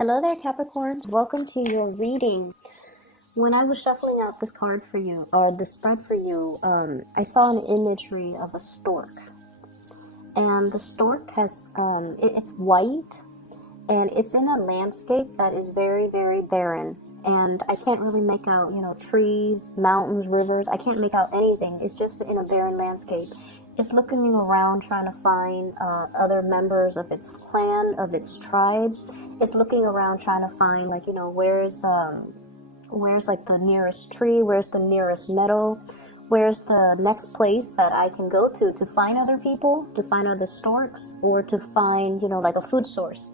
Hello there, Capricorns. Welcome to your reading. When I was shuffling out this card for you, or the spread for you, I saw an imagery of a stork. And the stork has, it's white, and it's in a landscape that is very, very barren. And I can't really make out, trees, mountains, rivers. I can't make out anything. It's just in a barren landscape. It's looking around trying to find other members of its clan, of its tribe. It's looking around trying to find, where's like the nearest tree, where's the nearest meadow, where's the next place that I can go to find other people, to find other storks, or to find, like a food source.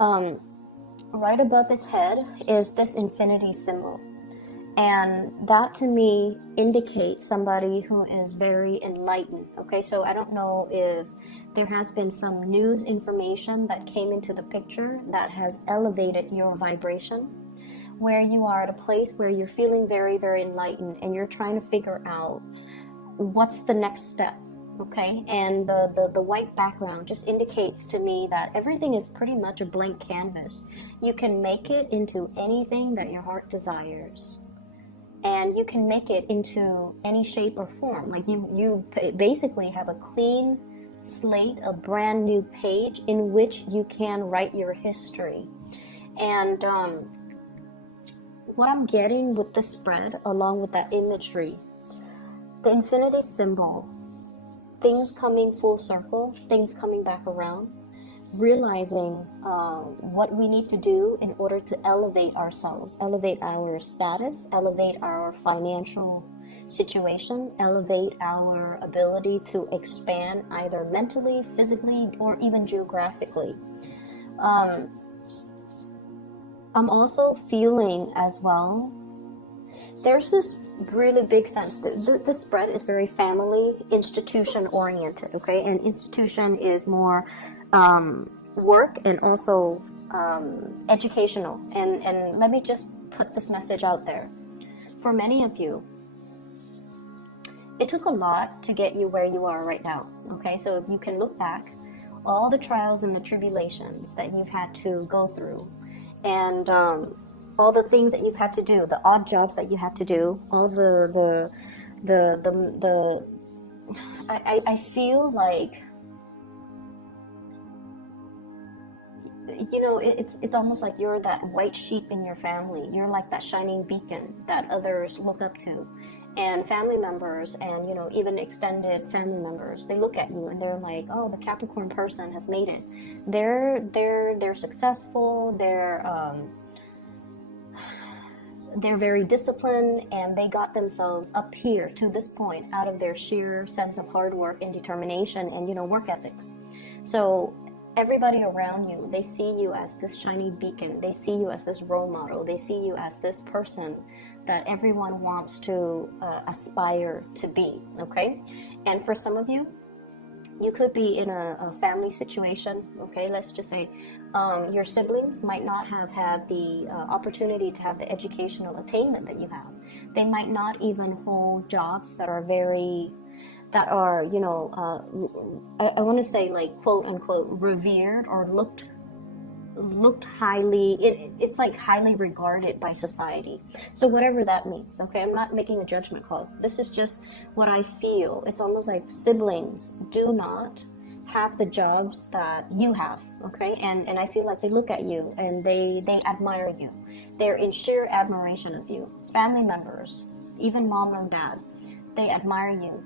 Right above its head is this infinity symbol. And that to me indicates somebody who is very enlightened. Okay, so I don't know if there has been some news information that came into the picture that has elevated your vibration, where you are at a place where you're feeling very, very enlightened and you're trying to figure out what's the next step. Okay, and the white background just indicates to me that everything is pretty much a blank canvas. You can make it into anything that your heart desires. And you can make it into any shape or form. Like you basically have a clean slate, a brand new page in which you can write your history. And what I'm getting with the spread, along with that imagery, the infinity symbol, things coming full circle, things coming back around, realizing what we need to do in order to elevate ourselves, elevate our status, elevate our financial situation, elevate our ability to expand either mentally, physically, or even geographically. I'm also feeling as well, there's this really big sense that the spread is very family, institution oriented, okay? And institution is more work and also educational. And let me just put this message out there. For many of you, it took a lot to get you where you are right now, okay? So if you can look back, all the trials and the tribulations that you've had to go through, and all the things that you've had to do, the odd jobs that you had to do, all I feel like, it's almost like you're that white sheep in your family. You're like that shining beacon that others look up to. And family members and, even extended family members, they look at you and they're like, oh, the Capricorn person has made it. They're successful, they're very disciplined, and they got themselves up here to this point out of their sheer sense of hard work and determination and, work ethics. So everybody around you, they see you as this shiny beacon. They see you as this role model. They see you as this person that everyone wants to aspire to be, okay? And for some of you, you could be in a family situation, okay? Let's just say your siblings might not have had the opportunity to have the educational attainment that you have. They might not even hold jobs that are I want to say, like, quote unquote revered or looked highly, it's like highly regarded by society. So whatever that means, okay? I'm not making a judgment call. This is just what I feel. It's almost like siblings do not have the jobs that you have, okay? And I feel like they look at you and they admire you. They're in sheer admiration of you. Family members, even mom or dad, they admire you.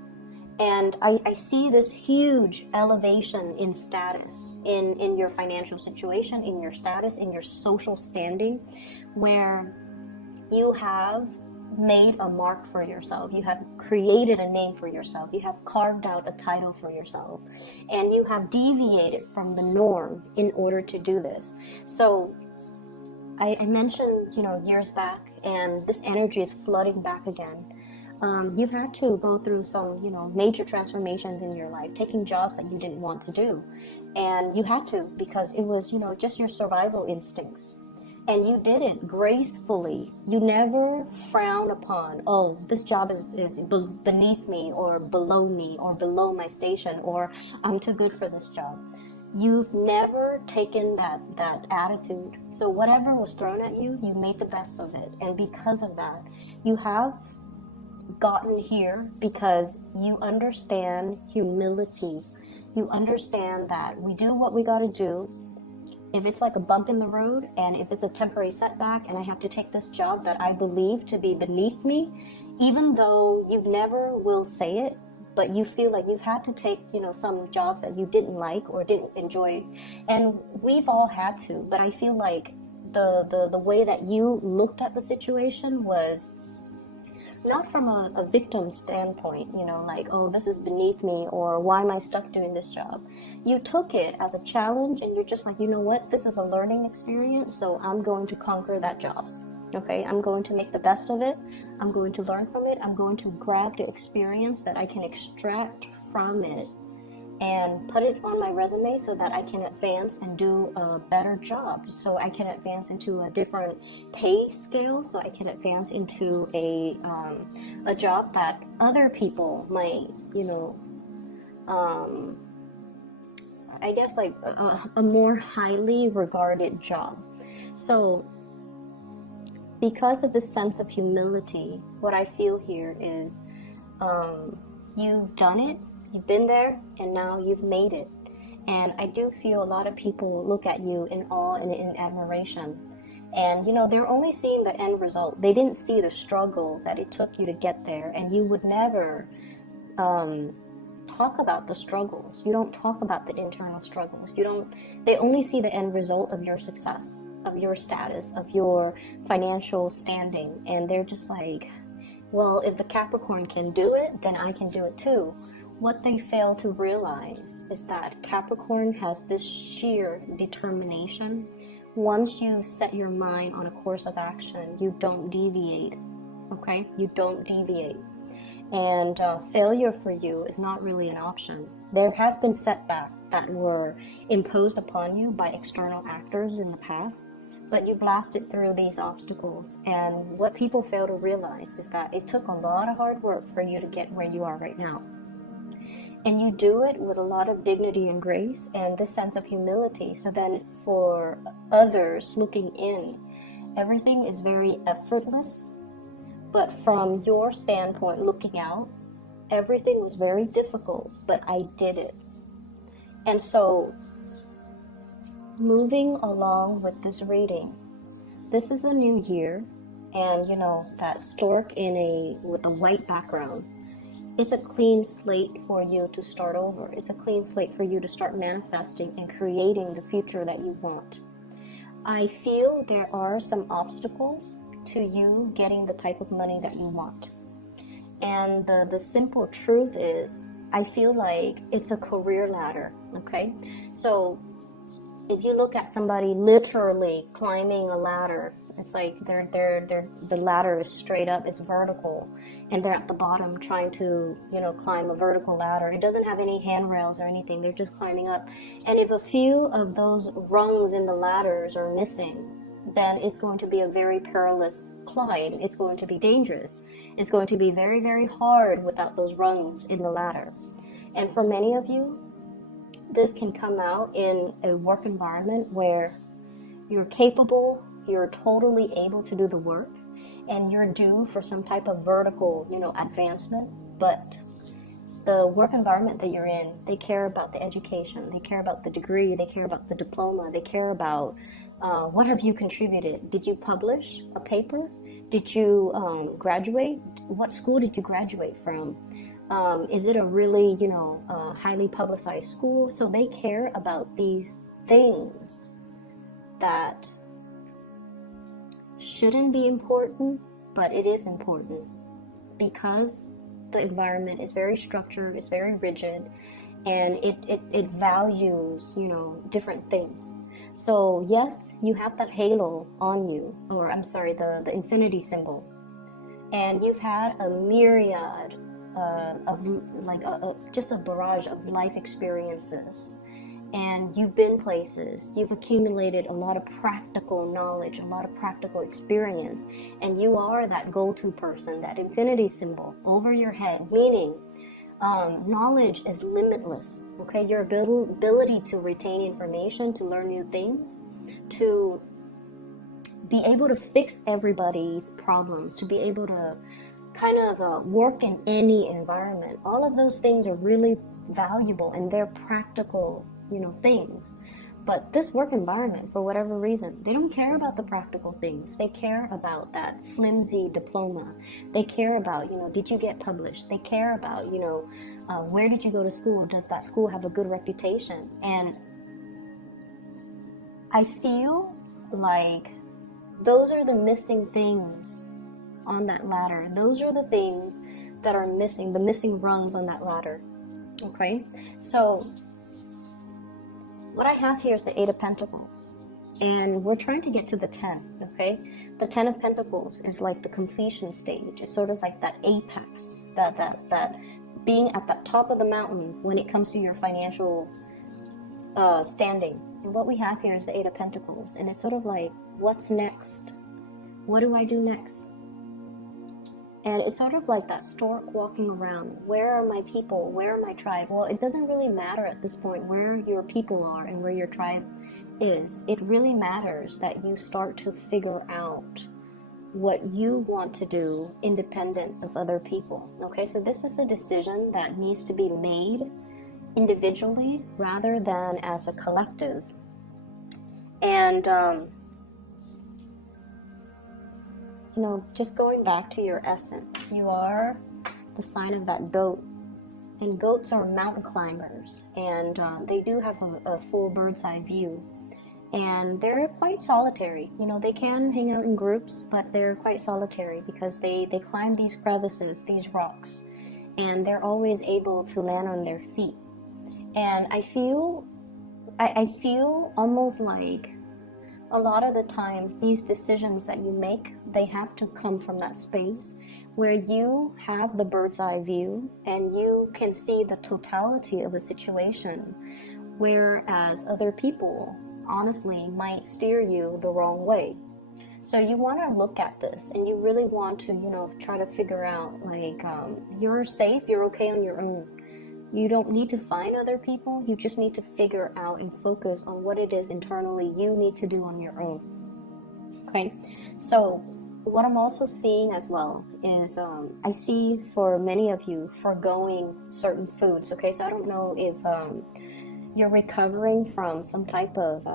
And I see this huge elevation in status, in your financial situation, in your status, in your social standing, where you have made a mark for yourself. You have created a name for yourself. You have carved out a title for yourself. And you have deviated from the norm in order to do this. So I mentioned, years back, and this energy is flooding back again. You've had to go through some, major transformations in your life, taking jobs that you didn't want to do. And you had to, because it was, just your survival instincts. And you did it gracefully. You never frown upon, oh, this job is beneath me or below my station, or I'm too good for this job. You've never taken that attitude. So whatever was thrown at you, you made the best of it. And because of that, you have gotten here because you understand humility. You understand that we do what we got to do. If it's like a bump in the road, and if it's a temporary setback, and I have to take this job that I believe to be beneath me, even though you never will say it, but you feel like you've had to take, some jobs that you didn't like or didn't enjoy. And we've all had to, but I feel like the way that you looked at the situation was not from a victim standpoint, like, oh, this is beneath me, or why am I stuck doing this job? You took it as a challenge, and you're just like, you know what, this is a learning experience, so I'm going to conquer that job. Okay, I'm going to make the best of it. I'm going to learn from it. I'm going to grab the experience that I can extract from it and put it on my resume so that I can advance and do a better job. So I can advance into a different pay scale. So I can advance into a job that other people might, I guess like a more highly regarded job. So because of this sense of humility, what I feel here is you've done it, you've been there, and now you've made it. And I do feel a lot of people look at you in awe and in admiration. And, they're only seeing the end result. They didn't see the struggle that it took you to get there. And you would never talk about the struggles. You don't talk about the internal struggles. They only see the end result of your success, of your status, of your financial standing. And they're just like, well, if the Capricorn can do it, then I can do it too. What they fail to realize is that Capricorn has this sheer determination. Once you set your mind on a course of action, you don't deviate, okay? You don't deviate. And failure for you is not really an option. There has been setbacks that were imposed upon you by external actors in the past, but you blasted through these obstacles. And what people fail to realize is that it took a lot of hard work for you to get where you are right now. And you do it with a lot of dignity and grace and this sense of humility. So then for others looking in, everything is very effortless. But from your standpoint looking out, everything was very difficult, but I did it. And so moving along with this reading, this is a new year, and that stork with a white background. It's a clean slate for you to start over. It's a clean slate for you to start manifesting and creating the future that you want. I feel there are some obstacles to you getting the type of money that you want. And the simple truth is, I feel like it's a career ladder, okay? So if you look at somebody literally climbing a ladder, it's like the ladder is straight up, it's vertical, and they're at the bottom trying to, climb a vertical ladder. It doesn't have any handrails or anything. They're just climbing up. And if a few of those rungs in the ladders are missing, then it's going to be a very perilous climb. It's going to be dangerous. It's going to be very, very hard without those rungs in the ladder. And for many of you, this can come out in a work environment where you're capable, you're totally able to do the work, and you're due for some type of vertical, advancement. But the work environment that you're in, they care about the education, they care about the degree, they care about the diploma, they care about what have you contributed? Did you publish a paper? Did you graduate? What school did you graduate from? Is it a really, highly publicized school? So they care about these things that shouldn't be important, but it is important because the environment is very structured, it's very rigid, and it values, different things. So yes, you have that halo on you, or I'm sorry, the infinity symbol, and you've had a myriad of just a barrage of life experiences, and you've been places, you've accumulated a lot of practical knowledge, a lot of practical experience, and you are that go-to person, that infinity symbol over your head, meaning knowledge is limitless. Okay, your ability to retain information, to learn new things, to be able to fix everybody's problems, to be able to kind of work in any environment. All of those things are really valuable and they're practical, things. But this work environment, for whatever reason, they don't care about the practical things. They care about that flimsy diploma. They care about, did you get published? They care about, where did you go to school? Does that school have a good reputation? And I feel like those are the missing things on that ladder. Those are the things that are missing, the missing rungs on that ladder. Okay, so what I have here is the Eight of Pentacles, and we're trying to get to the 10. Okay, the 10 of Pentacles is like the completion stage. It's sort of like that apex, that being at the top of the mountain when it comes to your financial standing. And what we have here is the Eight of Pentacles, and it's sort of like, what's next? What do I do next? And it's sort of like that stork walking around. Where are my people? Where are my tribe? Well, it doesn't really matter at this point where your people are and where your tribe is. It really matters that you start to figure out what you want to do independent of other people. Okay, so this is a decision that needs to be made individually rather than as a collective. And just going back to your essence, you are the sign of that goat, and goats are mountain climbers, and they do have a full bird's eye view, and they're quite solitary. They can hang out in groups, but they're quite solitary because they climb these crevices, these rocks, and they're always able to land on their feet. And I feel almost like a lot of the times these decisions that you make, they have to come from that space where you have the bird's eye view and you can see the totality of a situation, whereas other people honestly might steer you the wrong way. So you want to look at this and you really want to try to figure out, like, you're safe, you're okay on your own. You don't need to find other people. You just need to figure out and focus on what it is internally you need to do on your own. Okay, so what I'm also seeing as well is I see for many of you foregoing certain foods. Okay, so I don't know if you're recovering from some type of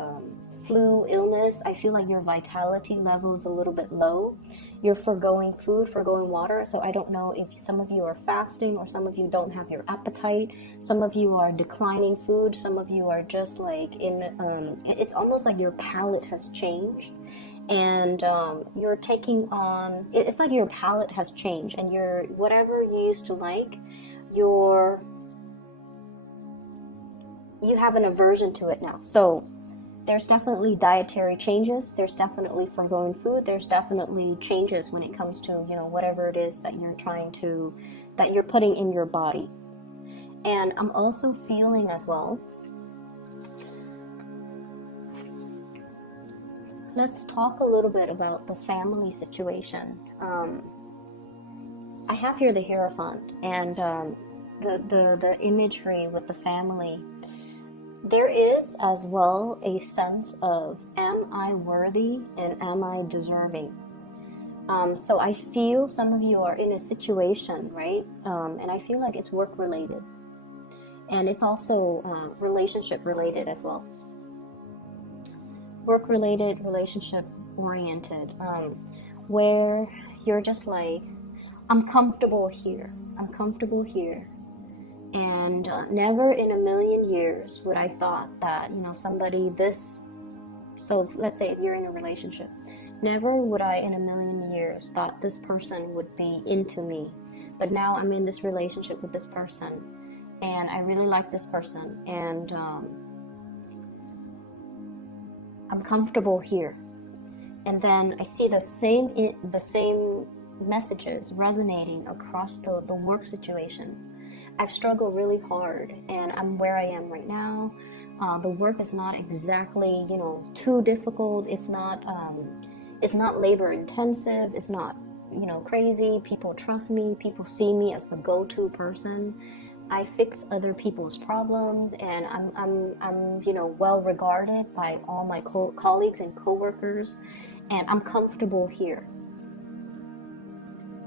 flu illness. I feel like your vitality level is a little bit low. You're foregoing food, foregoing water. So I don't know if some of you are fasting or some of you don't have your appetite. Some of you are declining food. Some of you are just like it's almost like your palate has changed. And you're taking on, it's like your palate has changed, and whatever you used to like, you have an aversion to it now. So there's definitely dietary changes. There's definitely foregoing food. There's definitely changes when it comes to, whatever it is that you're putting in your body. And I'm also feeling as well, let's talk a little bit about the family situation. I have here the Hierophant and the imagery with the family. There is as well a sense of, am I worthy and am I deserving? So I feel some of you are in a situation, right? And I feel like it's work related. And it's also relationship related as well. Work related, relationship oriented, where you're just like, I'm comfortable here. I'm comfortable here. And never in a million years would I thought that, somebody this, so let's say if you're in a relationship, never would I in a million years thought this person would be into me. But now I'm in this relationship with this person and I really like this person, and I'm comfortable here. And then I see the same messages resonating across the work situation. I've struggled really hard, and I'm where I am right now. The work is not exactly, too difficult. It's not labor intensive. It's not, crazy. People trust me. People see me as the go-to person. I fix other people's problems, and I'm you know, well regarded by all my colleagues and coworkers, and I'm comfortable here.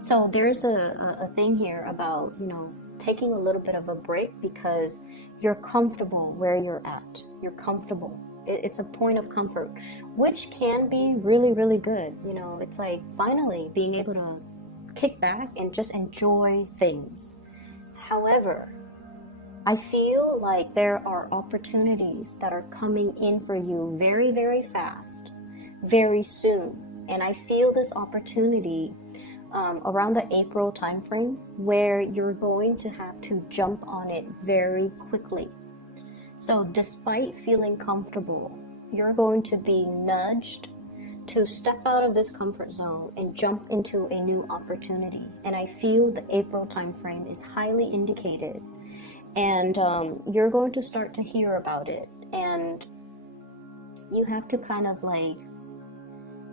So there's a thing here about, you know, taking a little bit of a break because you're comfortable where you're at. You're comfortable. It's a point of comfort, which can be really, really good. You know, it's like finally being able to kick back and just enjoy things. However, I feel like there are opportunities that are coming in for you very, very fast, very soon. And I feel this opportunity around the April timeframe where you're going to have to jump on it very quickly. So despite feeling comfortable, you're going to be nudged to step out of this comfort zone and jump into a new opportunity. And I feel the April timeframe is highly indicated. And you're going to start to hear about it. And you have to kind of like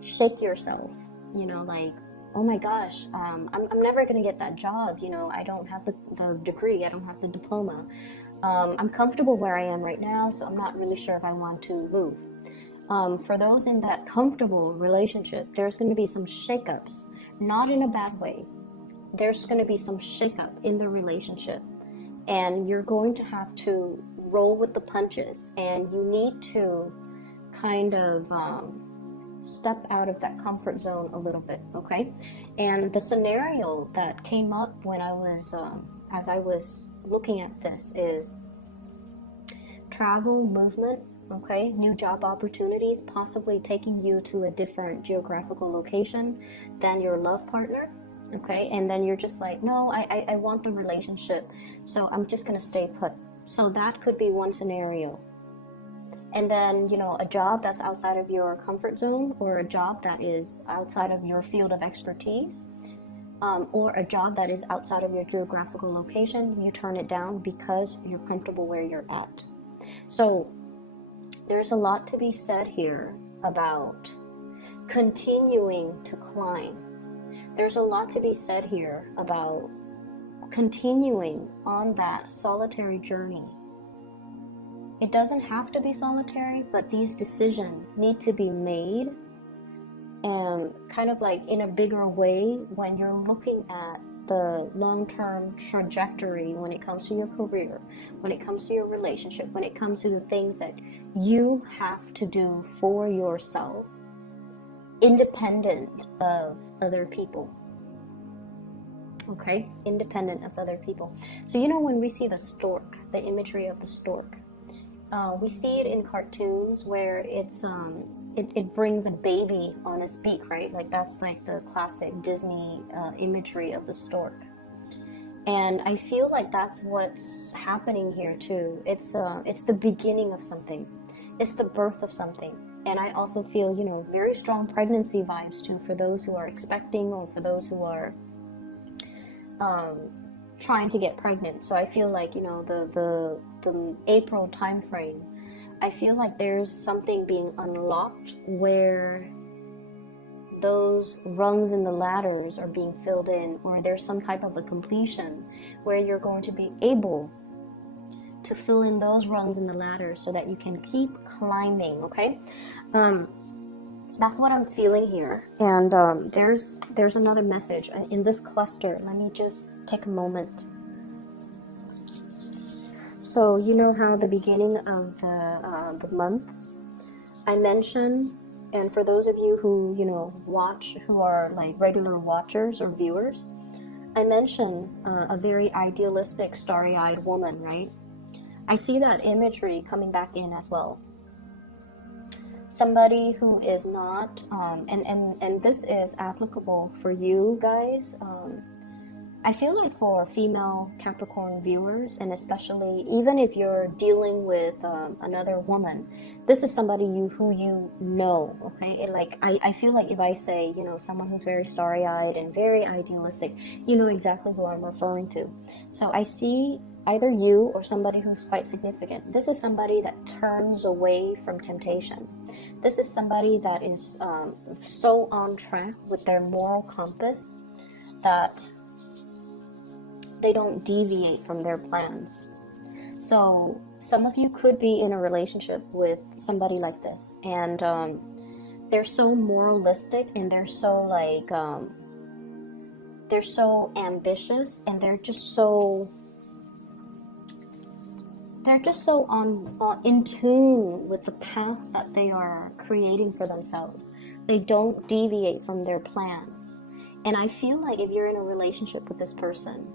shake yourself, you know, like, oh my gosh, I'm never going to get that job. You know, I don't have the degree. I don't have the diploma. I'm comfortable where I am right now, so I'm not really sure if I want to move. For those in that comfortable relationship, there's going to be some shakeups, not in a bad way. There's going to be some shakeup in the relationship, and you're going to have to roll with the punches, and you need to kind of step out of that comfort zone a little bit, okay? And the scenario that came up when I was, as I was looking at this, is travel, movement, okay? New job opportunities, possibly taking you to a different geographical location than your love partner, okay? And then you're just like, no, I want the relationship, so I'm just gonna stay put. So that could be one scenario. And then, you know, a job that's outside of your comfort zone, or a job that is outside of your field of expertise, or a job that is outside of your geographical location, you turn it down because you're comfortable where you're at. So there's a lot to be said here about continuing to climb. There's a lot to be said here about continuing on that solitary journey. It doesn't have to be solitary, but these decisions need to be made, and kind of like in a bigger way when you're looking at the long-term trajectory when it comes to your career, when it comes to your relationship, when it comes to the things that you have to do for yourself, independent of other people. Okay? Independent of other people. So, you know, when we see the stork, the imagery of the stork, we see it in cartoons where it's it brings a baby on its beak, right? Like that's like the classic Disney imagery of the stork. And I feel like that's what's happening here too. It's the beginning of something. It's the birth of something. And I also feel, you know, very strong pregnancy vibes too for those who are expecting, or for those who are trying to get pregnant. So I feel like, you know, the April time frame, I feel like there's something being unlocked where those rungs in the ladders are being filled in, or there's some type of a completion where you're going to be able to fill in those rungs in the ladder so that you can keep climbing, okay? That's what I'm feeling here. And there's another message in this cluster. Let me just take a moment. So you know how the beginning of the month I mentioned, and for those of you who, you know, watch, who are like regular watchers or viewers, I mentioned a very idealistic, starry-eyed woman, right? I see that imagery coming back in as well. Somebody who is not, and this is applicable for you guys. I feel like for female Capricorn viewers, and especially even if you're dealing with another woman, this is somebody who you know, okay? And like I feel like if I say, you know, someone who's very starry-eyed and very idealistic, you know exactly who I'm referring to. So I see either you or somebody who's quite significant. This is somebody that turns away from temptation. This is somebody that is so on track with their moral compass that they don't deviate from their plans. So some of you could be in a relationship with somebody like this, and they're so moralistic, and they're so like they're so ambitious, and they're just so on in tune with the path that they are creating for themselves. They don't deviate from their plans. And I feel like if you're in a relationship with this person,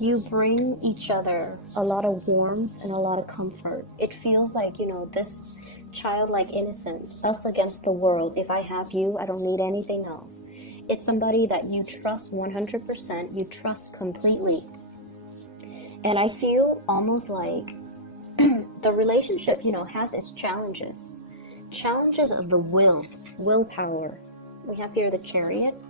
you bring each other a lot of warmth and a lot of comfort. It feels like, you know, this childlike innocence, us against the world. If I have you, I don't need anything else. It's somebody that you trust 100%, you trust completely. And I feel almost like the relationship, you know, has its challenges. Challenges of the willpower. We have here the Chariot.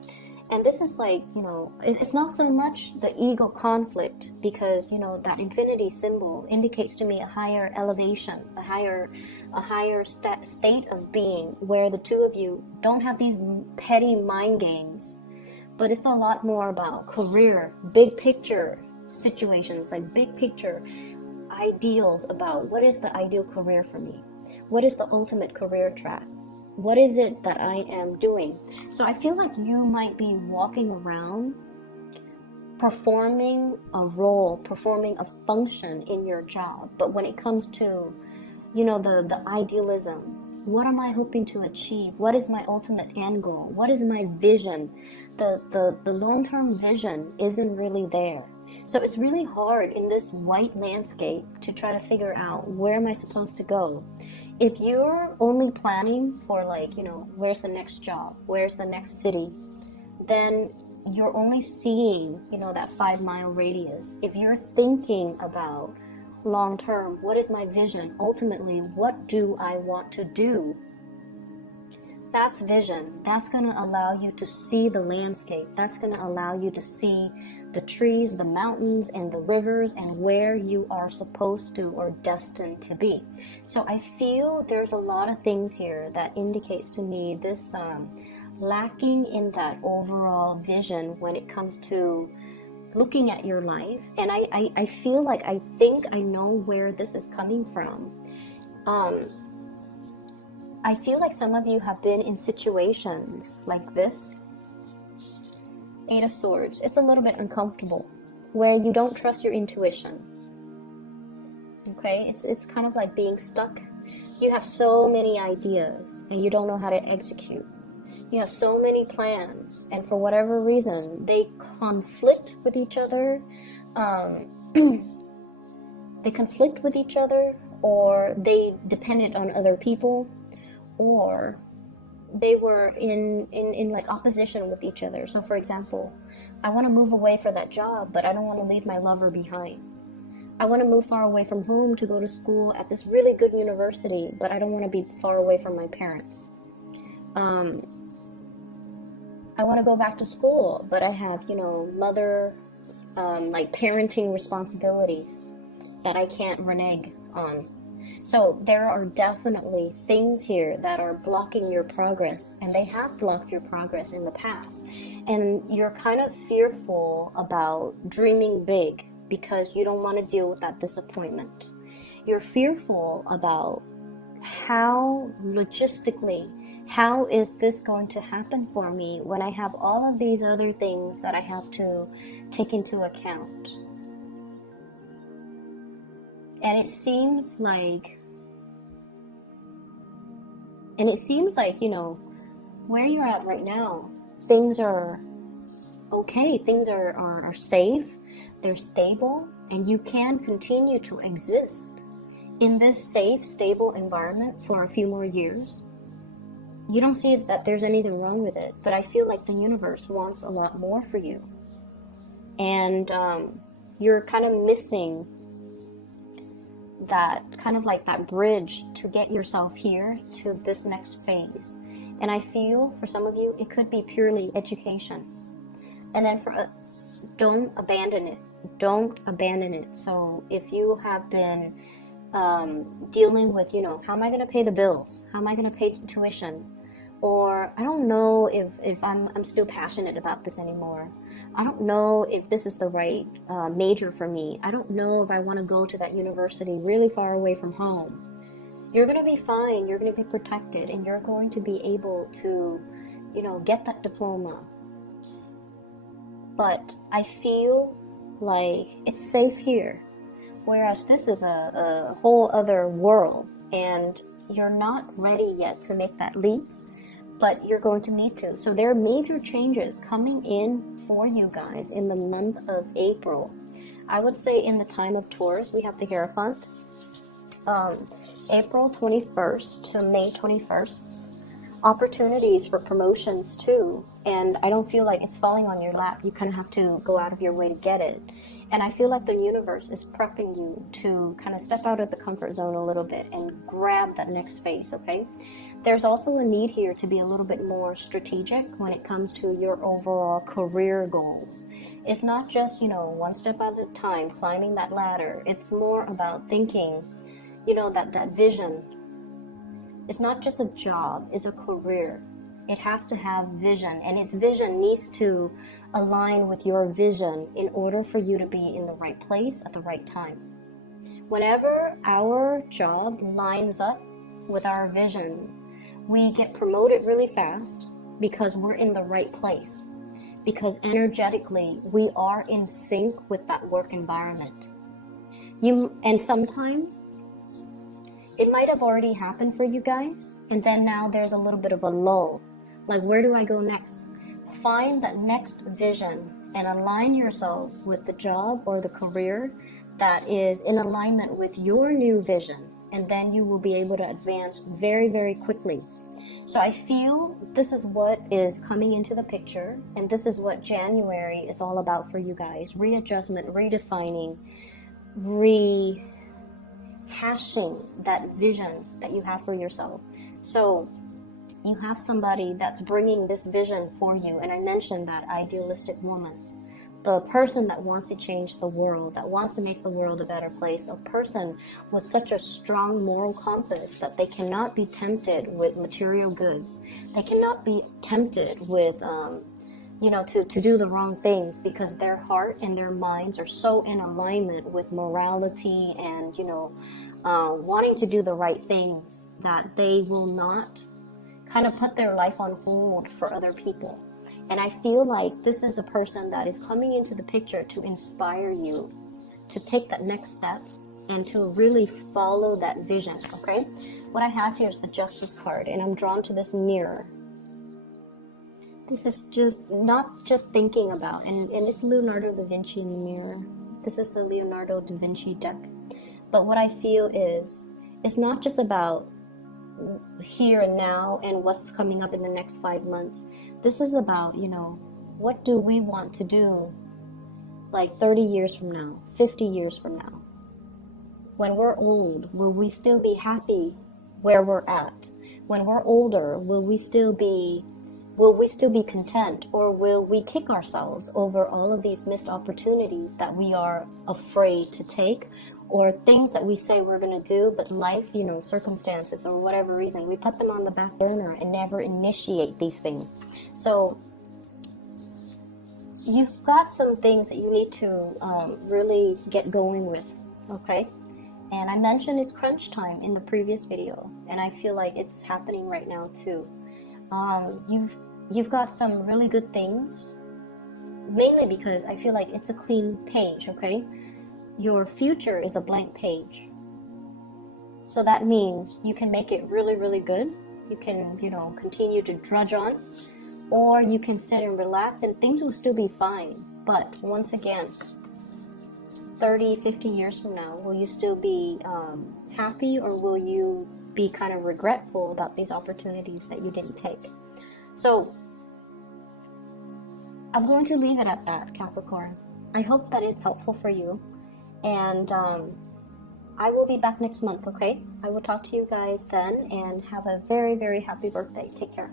And this is like, you know, it's not so much the ego conflict, because, you know, that infinity symbol indicates to me a higher elevation, a higher state of being, where the two of you don't have these petty mind games. But it's a lot more about career, big picture situations, like big picture ideals about what is the ideal career for me, what is the ultimate career track, what is it that I am doing. So I feel like you might be walking around performing a role, performing a function in your job, but when it comes to, you know, the idealism, what am I hoping to achieve, what is my ultimate end goal, what is my vision, the long-term vision isn't really there. So it's really hard in this white landscape to try to figure out, where am I supposed to go? If you're only planning for, like, you know, where's the next job, where's the next city, then you're only seeing, you know, that 5-mile radius. If you're thinking about long term, what is my vision? Ultimately, what do I want to do? That's vision. That's going to allow you to see the landscape. That's going to allow you to see the trees, the mountains, and the rivers, and where you are supposed to or destined to be. So I feel there's a lot of things here that indicates to me this lacking in that overall vision when it comes to looking at your life. And I feel like I think I know where this is coming from. I feel like some of you have been in situations like this. 8 of Swords. It's a little bit uncomfortable, where you don't trust your intuition. Okay? It's kind of like being stuck. You have so many ideas, and you don't know how to execute. You have so many plans, and for whatever reason, they conflict with each other. They conflict with each other, or they depended on other people, or they were in like opposition with each other. So for example, I want to move away for that job, but I don't want to leave my lover behind. I want to move far away from home to go to school at this really good university, but I don't want to be far away from my parents. I want to go back to school, but I have, you know, mother, like parenting responsibilities that I can't renege on. So there are definitely things here that are blocking your progress, and they have blocked your progress in the past. And you're kind of fearful about dreaming big because you don't want to deal with that disappointment. You're fearful about how logistically, how is this going to happen for me when I have all of these other things that I have to take into account. And it seems like, you know, where you're at right now, things are okay, things are safe, they're stable, and you can continue to exist in this safe, stable environment for a few more years. You don't see that there's anything wrong with it, but I feel like the universe wants a lot more for you. And you're kind of missing that kind of like that bridge to get yourself here to this next phase. And I feel for some of you, it could be purely education. And then don't abandon it. Don't abandon it. So if you have been dealing with, you know, how am I going to pay the bills? How am I going to pay tuition? Or I don't know if I'm still passionate about this anymore. I don't know if this is the right major for me. I don't know if I want to go to that university really far away from home. You're going to be fine. You're going to be protected, and you're going to be able to, get that diploma. But I feel like it's safe here. Whereas this is a whole other world, and you're not ready yet to make that leap, but you're going to need to. So there are major changes coming in for you guys in the month of April. I would say in the time of Taurus, we have the Hierophant. April 21st to May 21st. Opportunities for promotions too. And I don't feel like it's falling on your lap. You kind of have to go out of your way to get it. And I feel like the universe is prepping you to kind of step out of the comfort zone a little bit and grab that next space, okay? There's also a need here to be a little bit more strategic when it comes to your overall career goals. It's not just, one step at a time, climbing that ladder. It's more about thinking, that vision. It's not just a job, it's a career. It has to have vision, and its vision needs to align with your vision in order for you to be in the right place at the right time. Whenever our job lines up with our vision, we get promoted really fast because we're in the right place. Because energetically, we are in sync with that work environment. And sometimes it might have already happened for you guys, and then now there's a little bit of a lull. Like, where do I go next? Find that next vision and align yourself with the job or the career that is in alignment with your new vision, and then you will be able to advance very, very quickly. So I feel this is what is coming into the picture, and this is what January is all about for you guys. Readjustment, redefining, rehashing that vision that you have for yourself. So you have somebody that's bringing this vision for you. And I mentioned that idealistic woman, the person that wants to change the world, that wants to make the world a better place, a person with such a strong moral compass that they cannot be tempted with material goods. They cannot be tempted with, to do the wrong things, because their heart and their minds are so in alignment with morality and, wanting to do the right things, that they will not kind of put their life on hold for other people. And I feel like this is a person that is coming into the picture to inspire you to take that next step and to really follow that vision, okay? What I have here is the Justice card, and I'm drawn to this mirror. This is just not just thinking about, and it's Leonardo da Vinci in the mirror. This is the Leonardo da Vinci deck. But what I feel is, it's not just about here and now and what's coming up in the next 5 months. This is about, what do we want to do like 30 years from now, 50 years from now? When we're old, will we still be happy where we're at? When we're older, will we still be content, or will we kick ourselves over all of these missed opportunities that we are afraid to take, or things that we say we're going to do, but life, circumstances or whatever reason, we put them on the back burner and never initiate these things. So you've got some things that you need to really get going with, okay? And I mentioned it's crunch time in the previous video, and I feel like it's happening right now too. You've got some really good things, mainly because I feel like it's a clean page, okay? Your future is a blank page. So that means you can make it really, really good. You can, continue to drudge on, or you can sit and relax and things will still be fine. But once again, 30, 50 years from now, will you still be happy, or will you be kind of regretful about these opportunities that you didn't take? So I'm going to leave it at that, Capricorn. I hope that it's helpful for you. And I will be back next month, okay? I will talk to you guys then, and have a very, very happy birthday. Take care.